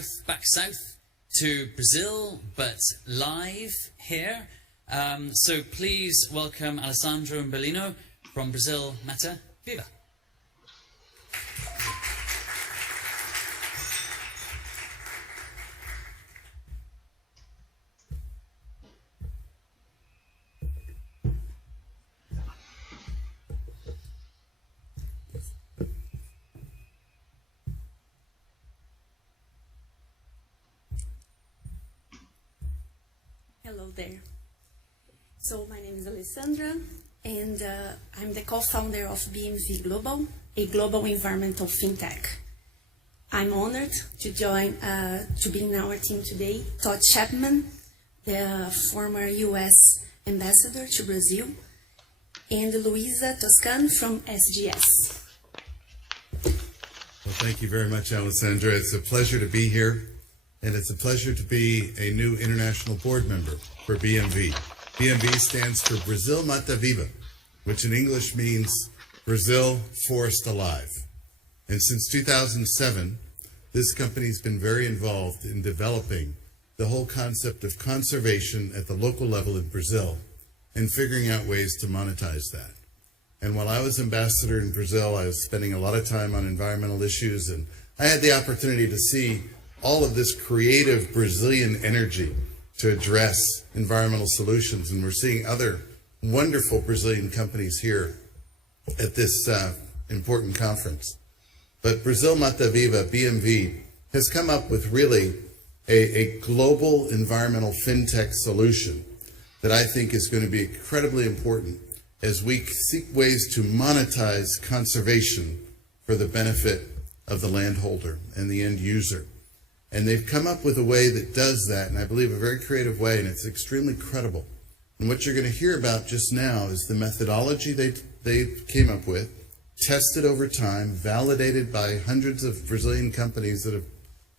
south to Brazil, but live here. So please welcome Alessandro Mbellino from Brazil. Mata, viva! Hello there. So my name is Alessandra, and I'm the co-founder of BMV Global, a global environmental fintech. I'm honored to join, to be in our team today, Todd Chapman, the former U.S. ambassador to Brazil, and Luisa Toscan from SGS. Well, thank you very much, Alessandra. It's a pleasure to be here. And it's a pleasure to be a new international board member for BMV. BMV stands for Brazil Mata Viva, which in English means Brazil Forest Alive. And since 2007, this company's been very involved in developing the whole concept of conservation at the local level in Brazil and figuring out ways to monetize that. And while I was ambassador in Brazil, I was spending a lot of time on environmental issues, and I had the opportunity to see all of this creative Brazilian energy to address environmental solutions. And we're seeing other wonderful Brazilian companies here at this important conference. But Brazil Mata Viva, BMV, has come up with really a global environmental fintech solution that I think is going to be incredibly important as we seek ways to monetize conservation for the benefit of the landholder and the end user. And they've come up with a way that does that, and I believe a very creative way, and it's extremely credible. And what you're going to hear about just now is the methodology they came up with, tested over time, validated by hundreds of Brazilian companies that have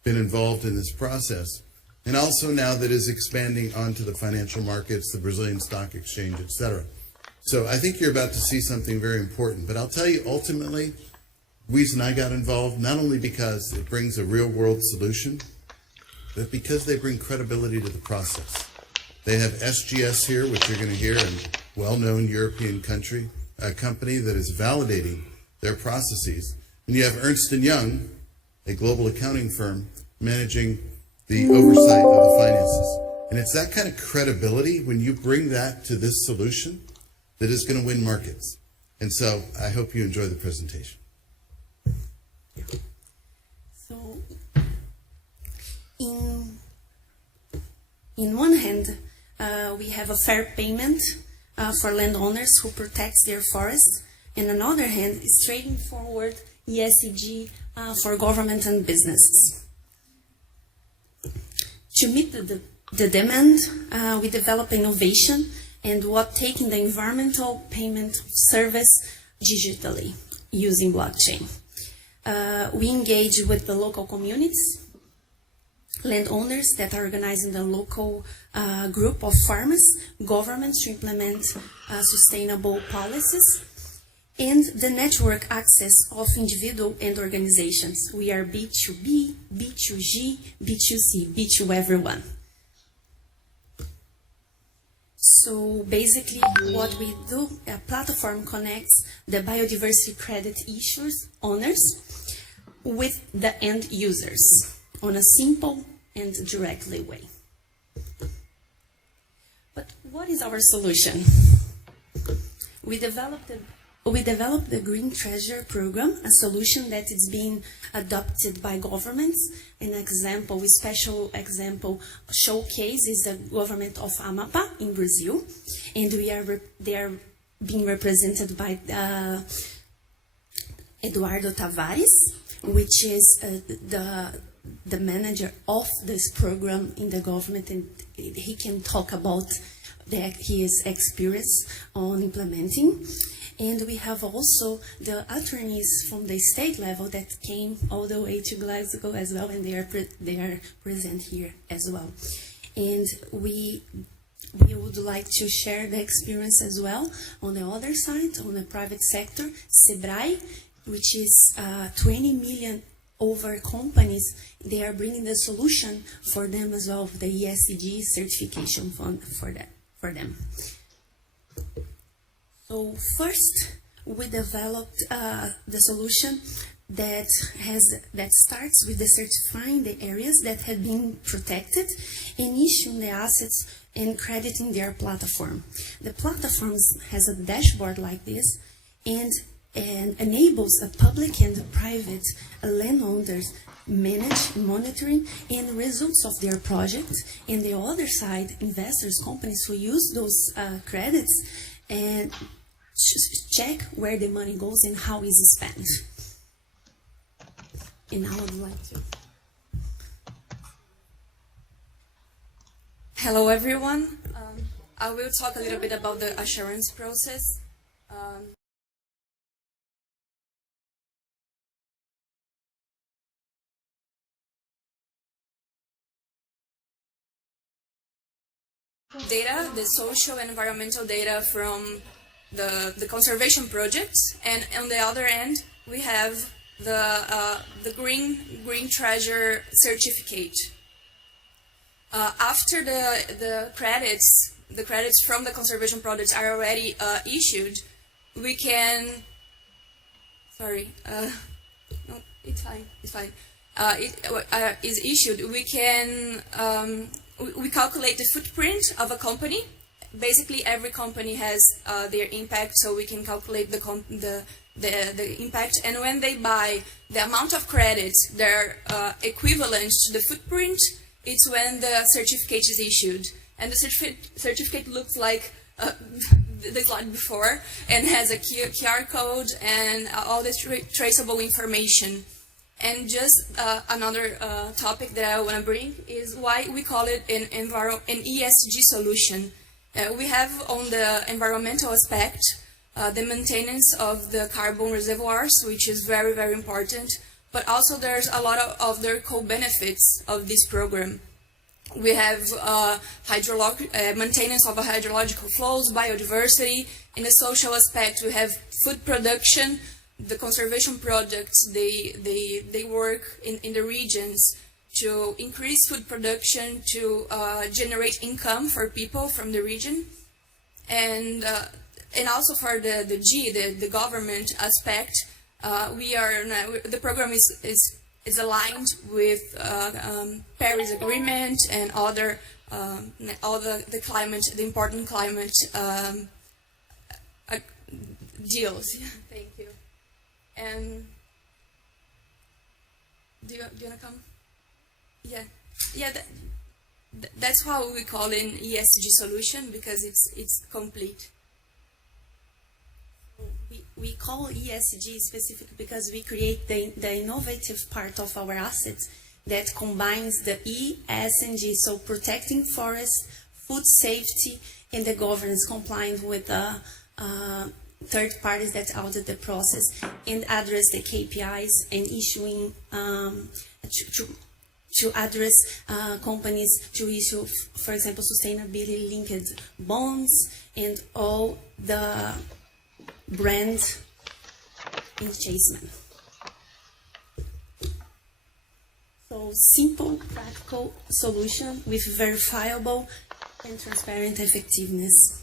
been involved in this process, and also now that is expanding onto the financial markets, the Brazilian Stock Exchange, etc. So I think you're about to see something very important. But I'll tell you, ultimately, the reason I got involved, not only because it brings a real-world solution, but because they bring credibility to the process. They have SGS here, which you're going to hear, a well-known European company that is validating their processes. And you have Ernst & Young, a global accounting firm, managing the oversight of the finances. And it's that kind of credibility, when you bring that to this solution, that is going to win markets. And so I hope you enjoy the presentation. So, in one hand, we have a fair payment for landowners who protects their forests, and on the other hand, straightforward ESG for government and businesses. To meet the demand, we develop innovation and what taking the environmental payment service digitally using blockchain. We engage with the local communities, landowners that are organizing the local group of farmers, governments to implement sustainable policies, and the network access of individual and organizations. We are B2B, B2G, B2C, B2 everyone. So basically what we do, a platform connects the biodiversity credit issuers, owners, with the end users on a simple and directly way. But what is our solution? We developed the Green Treasure program, a solution that is being adopted by governments. An example, a special example showcase is the government of Amapá in Brazil, and they are being represented by Eduardo Tavares, which is the manager of this program in the government, and he can talk about his experience on implementing. And we have also the attorneys from the state level that came all the way to Glasgow as well, and they are present here as well. And we would like to share the experience as well on the other side, on the private sector, Sebrae, which is 20 million over companies, they are bringing the solution for them as well, the ESG certification fund for them. So first, we developed the solution that starts with the certifying the areas that have been protected and issuing the assets and crediting their platform. The platform has a dashboard like this and enables a public and private landowners manage monitoring and results of their project. And the other side, investors, companies who use those credits and check where the money goes and how it's spent. And now I would like to. Hello, everyone. I will talk a little bit about the assurance process. Data, the social and environmental data from the conservation projects, and on the other end, we have the green treasure certificate. After the credits from the conservation projects are already issued, we can. Sorry, no, it's fine. It's fine. It is issued. We can. We calculate the footprint of a company. Basically, every company has their impact, so we can calculate the impact. And when they buy the amount of credits that are equivalent to the footprint, it's when the certificate is issued. And the certificate looks like the slide before and has a QR code and all this traceable information. And just another topic that I want to bring is why we call it an ESG solution. We have on the environmental aspect the maintenance of the carbon reservoirs, which is very, very important. But also there's a lot of other co-benefits of this program. We have maintenance of hydrological flows, biodiversity. In the social aspect, we have food production. The conservation projects, they work in the regions to increase food production, to generate income for people from the region, and also for the government aspect, the program is aligned with Paris Agreement and other all the important climate deals. Thank you. And do you want to come? Yeah. That's how we call it an ESG solution, because it's complete. We call ESG specific because we create the innovative part of our assets that combines the E, S, and G, so protecting forests, food safety, and the governance compliant with the third parties that audit the process and address the KPIs and issuing to address companies to issue, for example, sustainability linked bonds and all the brand enchasement. So simple, practical solution with verifiable and transparent effectiveness.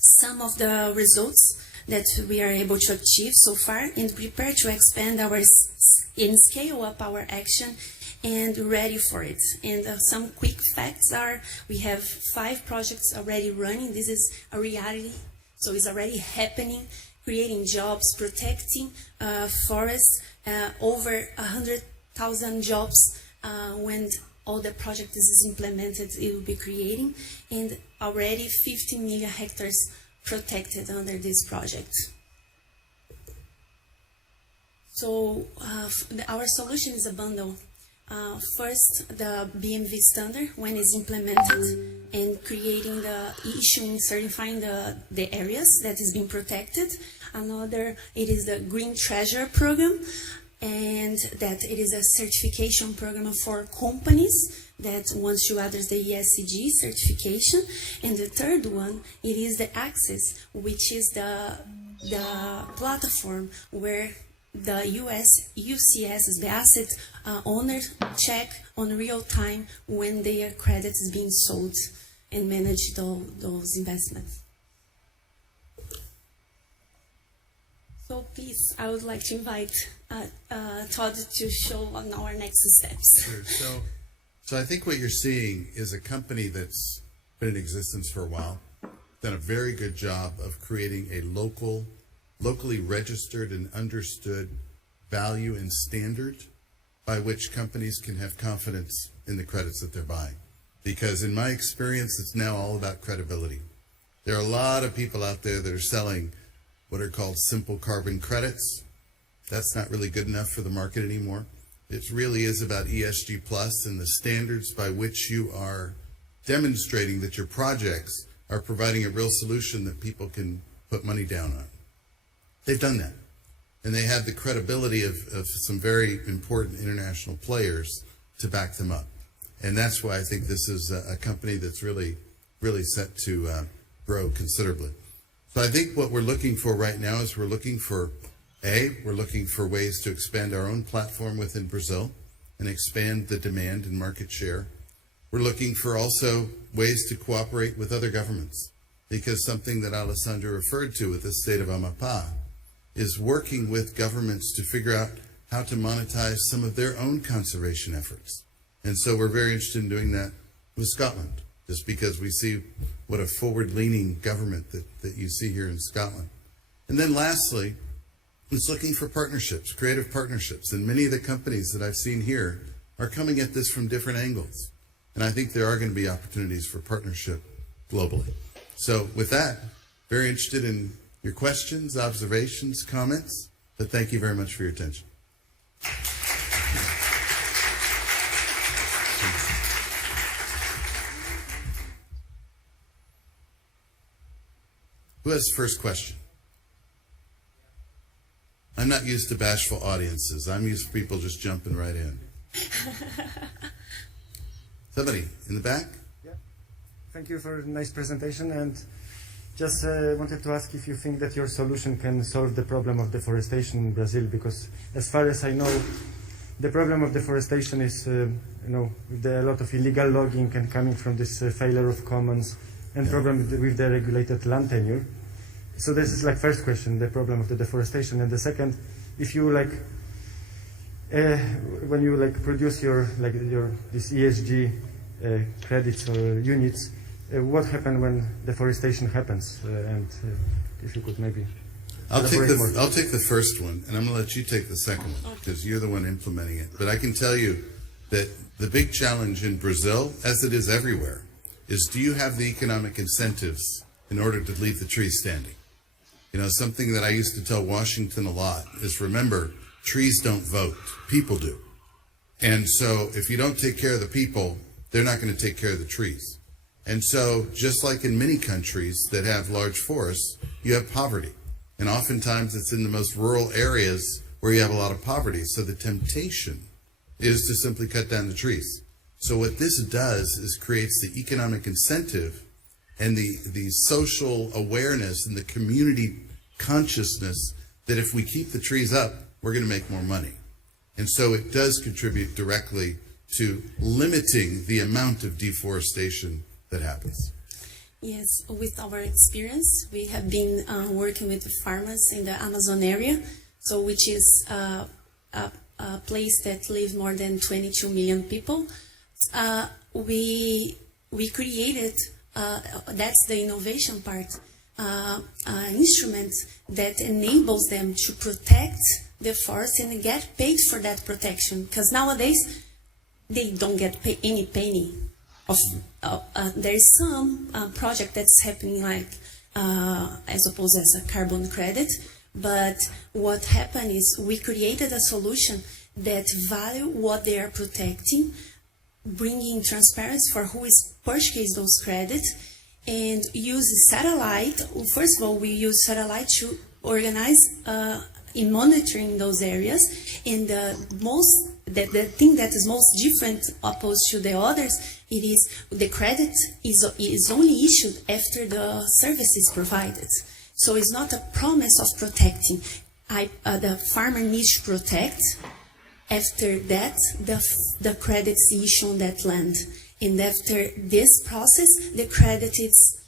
Some of the results that we are able to achieve so far and prepare to expand and scale up our action and ready for it. And some quick facts are, we have 5 projects already running. This is a reality, so it's already happening, creating jobs, protecting forests, over 100,000 jobs when all the project is implemented, it will be creating, and already 50 million hectares protected under this project. So our solution is a bundle. First, the BMV standard, when it's implemented, and creating issuing, certifying the areas that is being protected. Another, it is the Green Treasure program, and that it is a certification program for companies that wants to address the ESG certification. And the third one, it is the Access, which is the platform where the UCS, the asset owner, check on real time when their credit is being sold and manage those investments. So please, I would like to invite Todd to show on our next steps. Sure. So I think what you're seeing is a company that's been in existence for a while, done a very good job of creating a locally registered and understood value and standard by which companies can have confidence in the credits that they're buying. Because in my experience, it's now all about credibility. There are a lot of people out there that are selling what are called simple carbon credits. That's not really good enough for the market anymore. It really is about ESG plus and the standards by which you are demonstrating that your projects are providing a real solution that people can put money down on. They've done that. And they have the credibility of some very important international players to back them up. And that's why I think this is a company that's really set to grow considerably. So I think what we're looking for right now is we're looking for ways to expand our own platform within Brazil and expand the demand and market share. We're looking for also ways to cooperate with other governments, because something that Alessandro referred to with the state of Amapá is working with governments to figure out how to monetize some of their own conservation efforts. And so we're very interested in doing that with Scotland, just because we see what a forward-leaning government that you see here in Scotland. And then lastly, it's looking for partnerships, creative partnerships. And many of the companies that I've seen here are coming at this from different angles. And I think there are going to be opportunities for partnership globally. So with that, very interested in your questions, observations, comments, but thank you very much for your attention. Who has the first question? I'm not used to bashful audiences. I'm used to people just jumping right in. Somebody in the back? Yeah. Thank you for a nice presentation, and just wanted to ask if you think that your solution can solve the problem of deforestation in Brazil, because as far as I know, the problem of deforestation is, with a lot of illegal logging and coming from this failure of commons and problem with the regulated land tenure. So this is like first question, the problem of the deforestation, and the second, if you when you produce your this ESG credits or units, what happens when deforestation happens? And if you could maybe I'll take the first one, and I'm going to let you take the second one, because you're the one implementing it. But I can tell you that the big challenge in Brazil, as it is everywhere, is do you have the economic incentives in order to leave the trees standing? Something that I used to tell Washington a lot is, remember, trees don't vote, people do. And so if you don't take care of the people, they're not going to take care of the trees. And so just like in many countries that have large forests, you have poverty. And oftentimes it's in the most rural areas where you have a lot of poverty. So the temptation is to simply cut down the trees. So what this does is creates the economic incentive and the social awareness and the community consciousness that if we keep the trees up, we're going to make more money. And so it does contribute directly to limiting the amount of deforestation that happens. Yes, with our experience, we have been working with the farmers in the Amazon area, so which is a place that lives more than 22 million people. We created, that's the innovation part, instrument that enables them to protect the forest and get paid for that protection. Because nowadays, they don't get any penny. There is some project that's happening I suppose as a carbon credit, but what happened is we created a solution that value what they are protecting, bringing transparency for who is purchasing those credits, and use satellite. First of all, we use satellite to organize in monitoring those areas, and the thing that is most different opposed to the others, it is the credit is only issued after the service is provided. So it's not a promise of protecting. the farmer needs to protect. After that, the credits issue on that land. And after this process, the credit is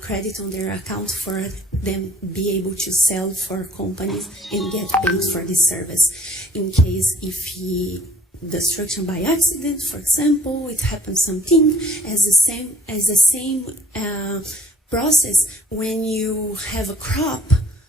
credit on their account for them be able to sell for companies and get paid for this service. In case if destruction by accident, for example, it happens something as the same process when you have a crop,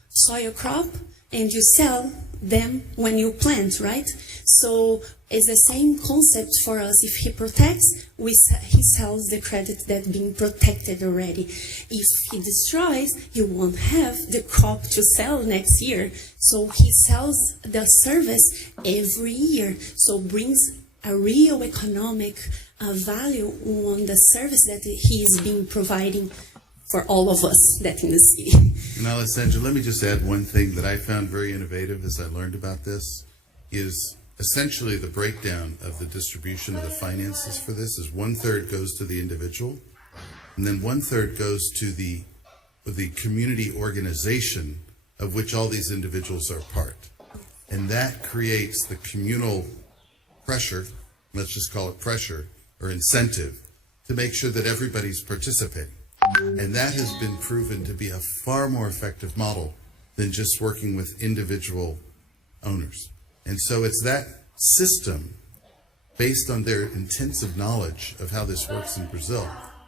soil crop, and you sell them when you plant, right? So it's the same concept for us. If he protects, he sells the credit that being protected already. If he destroys, you won't have the crop to sell next year. So he sells the service every year. So brings a real economic value on the service that he is being providing for all of us that in the city. And Alessandra, let me just add one thing that I found very innovative as I learned about this, is essentially the breakdown of the distribution of the finances for this is 1/3 goes to the individual, and then 1/3 goes to the community organization of which all these individuals are part. And that creates the communal pressure, let's just call it pressure, or incentive, to make sure that everybody's participating. And that has been proven to be a far more effective model than just working with individual owners. And so it's that system, based on their intensive knowledge of how this works in Brazil,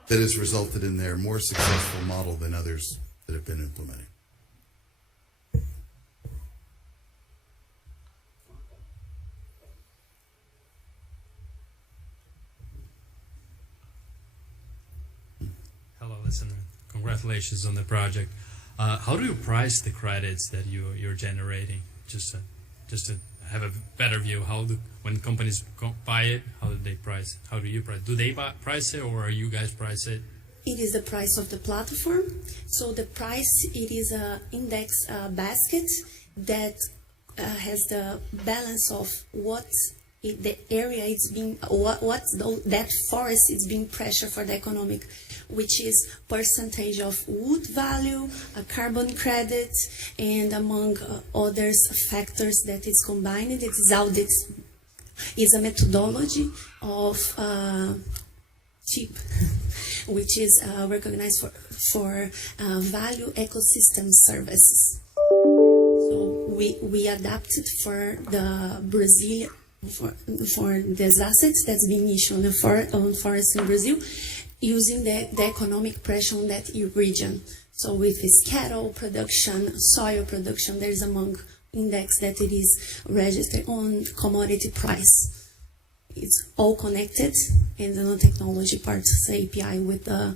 that has resulted in their more successful model than others that have been implementing. Hello, listen. Congratulations on the project. How do you price the credits that you're generating? Just to have a better view, when companies buy it, how do they price? How do you price? Do they price it, or are you guys price it? It is the price of the platform. So the price, it is a index basket that has the balance of the area it's being, that forest is being pressure for the economic, which is percentage of wood value, a carbon credit, and among others factors that is combined. It is audit, is a methodology of CHIP, which is recognized for value ecosystem services. So we adapted for the Brazil, for these assets that's being issued on forest in Brazil, using the economic pressure on that region. So with this cattle production, soil production, there's among index that it is registered on commodity price. It's all connected, and the non-technology part is API with the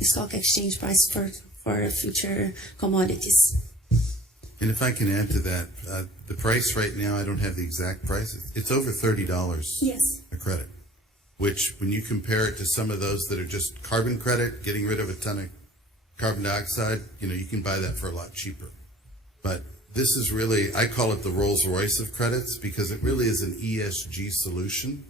stock exchange price for future commodities. And if I can add to that, the price right now, I don't have the exact price. It's over $30 Yes. a credit, which when you compare it to some of those that are just carbon credit, getting rid of a ton of carbon dioxide, you can buy that for a lot cheaper. But this is really, I call it the Rolls Royce of credits, because it really is an ESG solution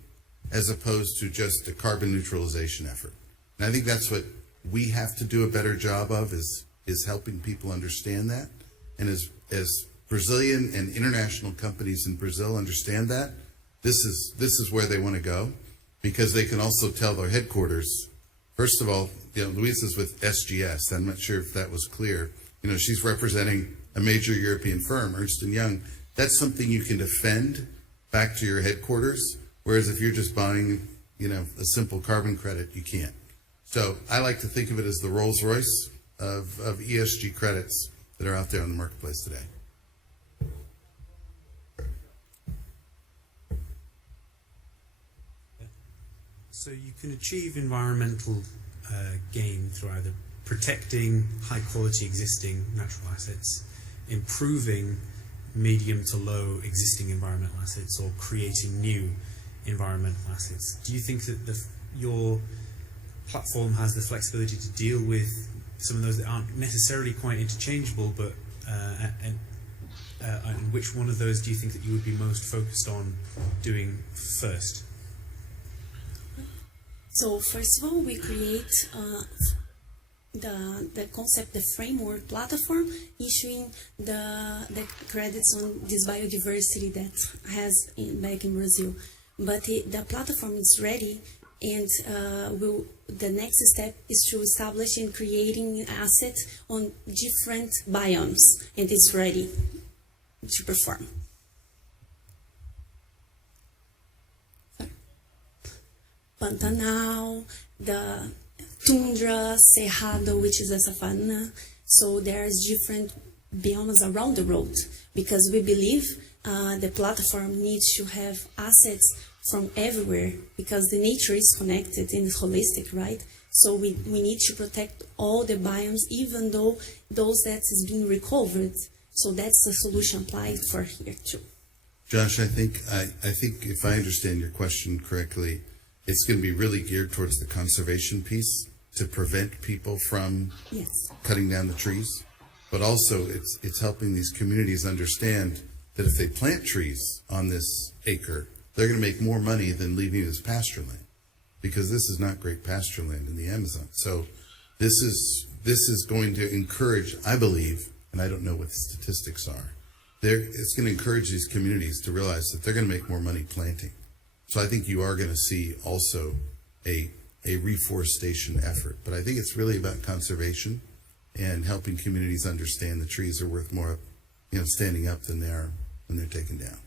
as opposed to just a carbon neutralization effort. And I think that's what we have to do a better job of, is helping people understand that. And as Brazilian and international companies in Brazil understand that, this is where they want to go, because they can also tell their headquarters, first of all, Luisa's with SGS. I'm not sure if that was clear. She's representing a major European firm, Ernst & Young. That's something you can defend back to your headquarters, whereas if you're just buying, a simple carbon credit, you can't. So I like to think of it as the Rolls Royce of ESG credits that are out there in the marketplace today. So you can achieve environmental gain through either protecting high-quality existing natural assets, improving medium to low existing environmental assets, or creating new environmental assets. Do you think that your platform has the flexibility to deal with some of those that aren't necessarily quite interchangeable, but and which one of those do you think that you would be most focused on doing first? So first of all, we create the concept, the framework platform, issuing the credits on this biodiversity that has back in Brazil. But the platform is ready, and the next step is to establish and creating assets on different biomes, and it's ready to perform. Pantanal, the tundra, cerrado, which is a savanna. So there's different biomes around the world, because we believe the platform needs to have assets from everywhere, because the nature is connected and it's holistic, right? So we need to protect all the biomes, even though those that is being recovered. So that's the solution applied for here too. Josh, I think if I understand your question correctly, it's going to be really geared towards the conservation piece to prevent people from cutting down the trees. But also it's helping these communities understand that if they plant trees on this acre, they're going to make more money than leaving it as pasture land, because this is not great pasture land in the Amazon. So this is going to encourage, I believe, and I don't know what the statistics are, it's going to encourage these communities to realize that they're going to make more money planting. So I think you are going to see also a reforestation effort. But I think it's really about conservation and helping communities understand the trees are worth more, standing up than they are when they're taken down.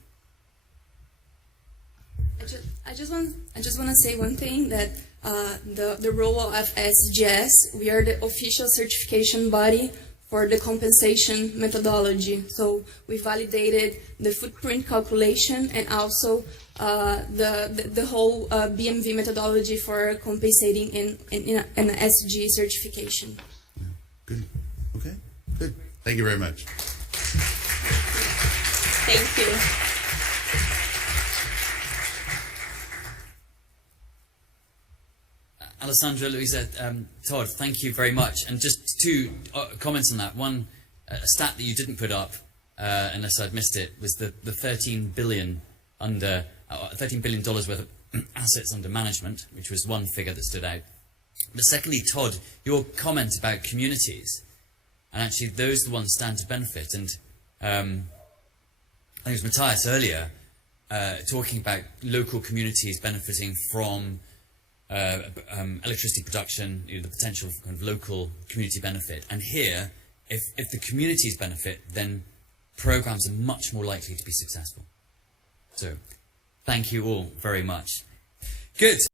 I just want to say one thing, that the role of SGS, we are the official certification body for the compensation methodology. So we validated the footprint calculation and also the whole BMV methodology for compensating in an SG certification. Yeah. Good. Okay. Good. Thank you very much. Thank you. Alessandra, Louisa, Todd, thank you very much. And just two comments on that. One, a stat that you didn't put up, unless I'd missed it, was the $13 billion worth of assets under management, which was one figure that stood out. But secondly, Todd, your comment about communities, and actually those are the ones stand to benefit. And I think it was Matthias earlier talking about local communities benefiting from electricity production, the potential for kind of local community benefit. And here, if the communities benefit, then programs are much more likely to be successful. So, thank you all very much. Good.